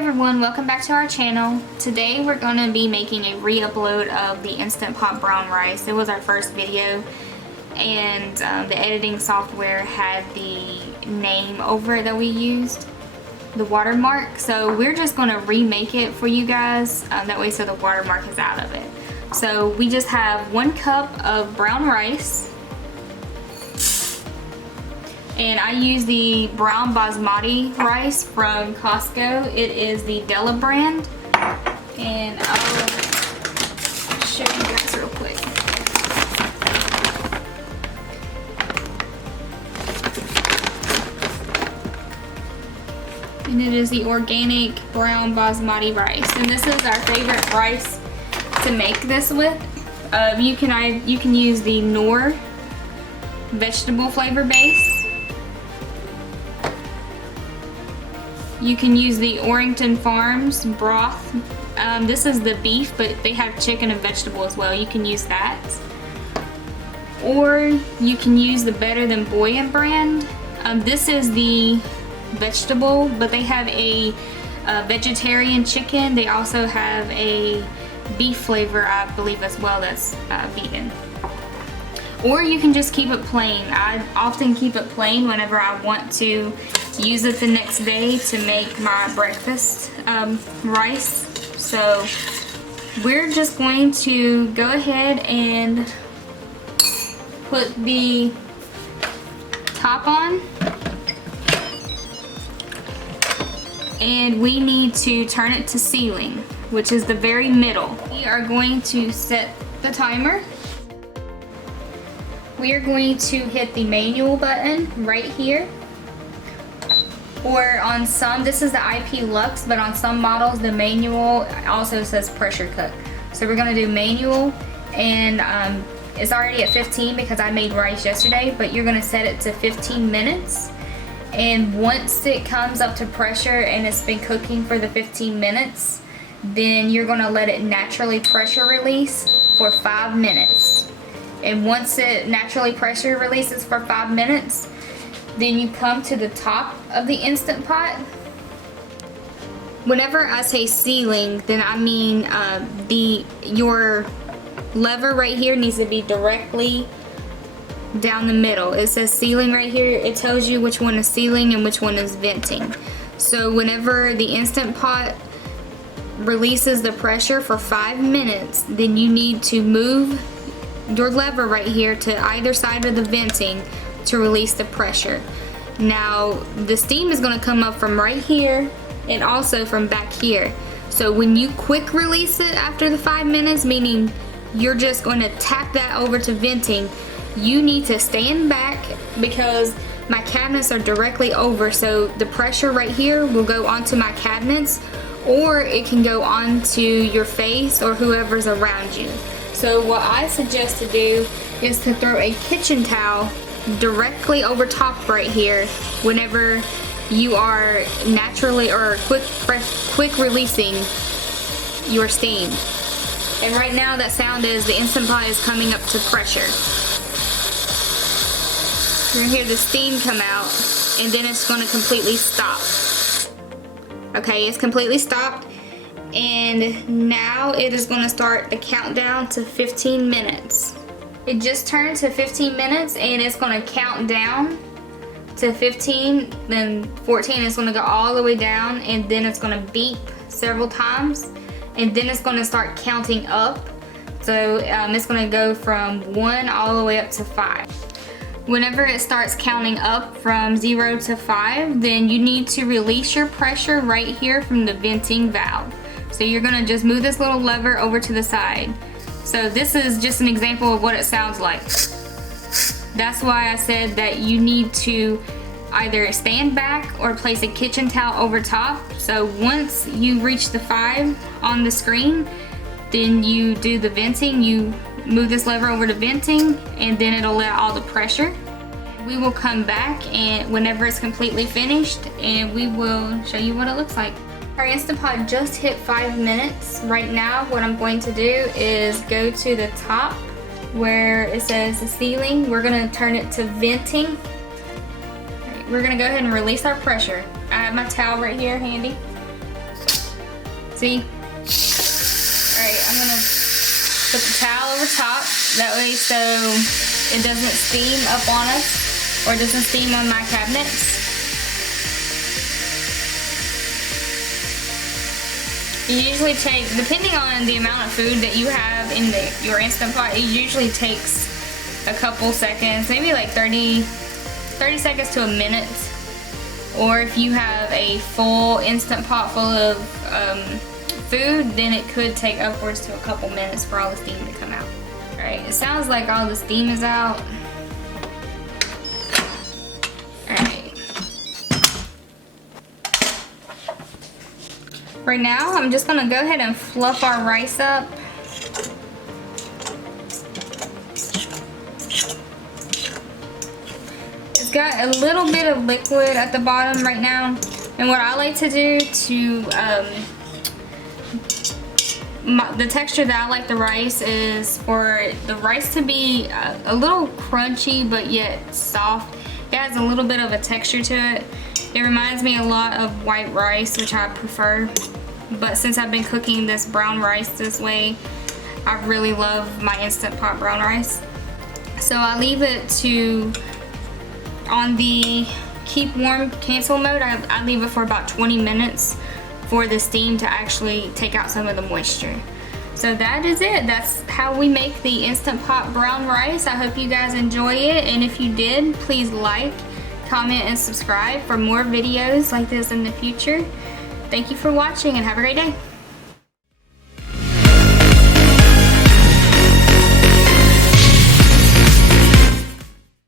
everyone, welcome back to our channel. Today we're going to be making a re-upload of the Instant Pot brown rice. It was our first video and the editing software had the name over it that we used, the watermark. So we're just going to remake it for you guys, that way so the watermark is out of it. So we just have 1 cup of brown rice. And I use the brown basmati rice from Costco. It is the Della brand. And I'll show you guys real quick. And it is the organic brown basmati rice. And this is our favorite rice to make this with. You can use the Knorr vegetable flavor base. You can use the Orrington Farms broth. This is the beef, but they have chicken and vegetable as well. You can use that. Or you can use the Better Than Boyan brand. This is the vegetable, but they have a vegetarian chicken. They also have a beef flavor, I believe, as well, that's vegan. Or you can just keep it plain. I often keep it plain whenever I want to use it the next day to make my breakfast rice. So we're just going to go ahead and put the top on, and we need to turn it to sealing, which is the very middle. We are going to set the timer. We are going to hit the manual button right here. Or on some, this is the IP Lux, but on some models the manual also says pressure cook. So we're gonna do manual, and it's already at 15 because I made rice yesterday, but you're gonna set it to 15 minutes. And once it comes up to pressure and it's been cooking for the 15 minutes, then you're gonna let it naturally pressure release for 5 minutes. And once it naturally pressure releases for 5 minutes, then you come to the top of the Instant Pot. Whenever I say sealing, then I mean your lever right here needs to be directly down the middle. It says sealing right here. It tells you which one is sealing and which one is venting. So whenever the Instant Pot releases the pressure for 5 minutes, then you need to move your lever right here to either side of the venting to release the pressure. Now the steam is going to come up from right here and also from back here. So when you quick release it after the 5 minutes, meaning you're just going to tap that over to venting, you need to stand back because my cabinets are directly over, so the pressure right here will go onto my cabinets, or it can go onto your face or whoever's around you. So what I suggest to do is to throw a kitchen towel directly over top right here whenever you are naturally or quick releasing your steam. And right now that sound is the Instant Pot is coming up to pressure. You're gonna hear the steam come out, and then it's gonna completely stop. Okay, it's completely stopped. And now it is going to start the countdown to 15 minutes. It just turned to 15 minutes and it's going to count down to 15, then 14. It's going to go all the way down, and then it's going to beep several times, and then it's going to start counting up. So it's going to go from 1 all the way up to 5. Whenever it starts counting up from 0 to 5, then you need to release your pressure right here from the venting valve. So you're gonna just move this little lever over to the side. So this is just an example of what it sounds like. That's why I said that you need to either stand back or place a kitchen towel over top. So once you reach the 5 on the screen, then you do the venting. You move this lever over to venting, and then it'll let all the pressure. We will come back and whenever it's completely finished, and we will show you what it looks like. Our Instant Pot just hit 5 minutes. Right now what I'm going to do is go to the top where it says the sealing. We're going to turn it to venting. We're going to go ahead and release our pressure. I have my towel right here handy. See? Alright, I'm gonna put the towel over top. That way so it doesn't steam up on us or it doesn't steam on my cabinets. You usually take, depending on the amount of food that you have in your Instant Pot, it usually takes a couple seconds, maybe like 30 seconds to a minute. Or if you have a full Instant Pot full of food, then it could take upwards to a couple minutes for all the steam to come out. Alright, it sounds like all the steam is out. Right now, I'm just gonna go ahead and fluff our rice up. It's got a little bit of liquid at the bottom right now. And what I like to do to, the texture that I like the rice is for the rice to be a little crunchy but yet soft. It has a little bit of a texture to it. It reminds me a lot of white rice, which I prefer. But since I've been cooking this brown rice this way, I really love my Instant Pot brown rice. So I leave it to, on the keep warm cancel mode, I leave it for about 20 minutes for the steam to actually take out some of the moisture. So that is it. That's how we make the Instant Pot brown rice. I hope you guys enjoy it, and if you did, please like, comment, and subscribe for more videos like this in the future. Thank you for watching and have a great day.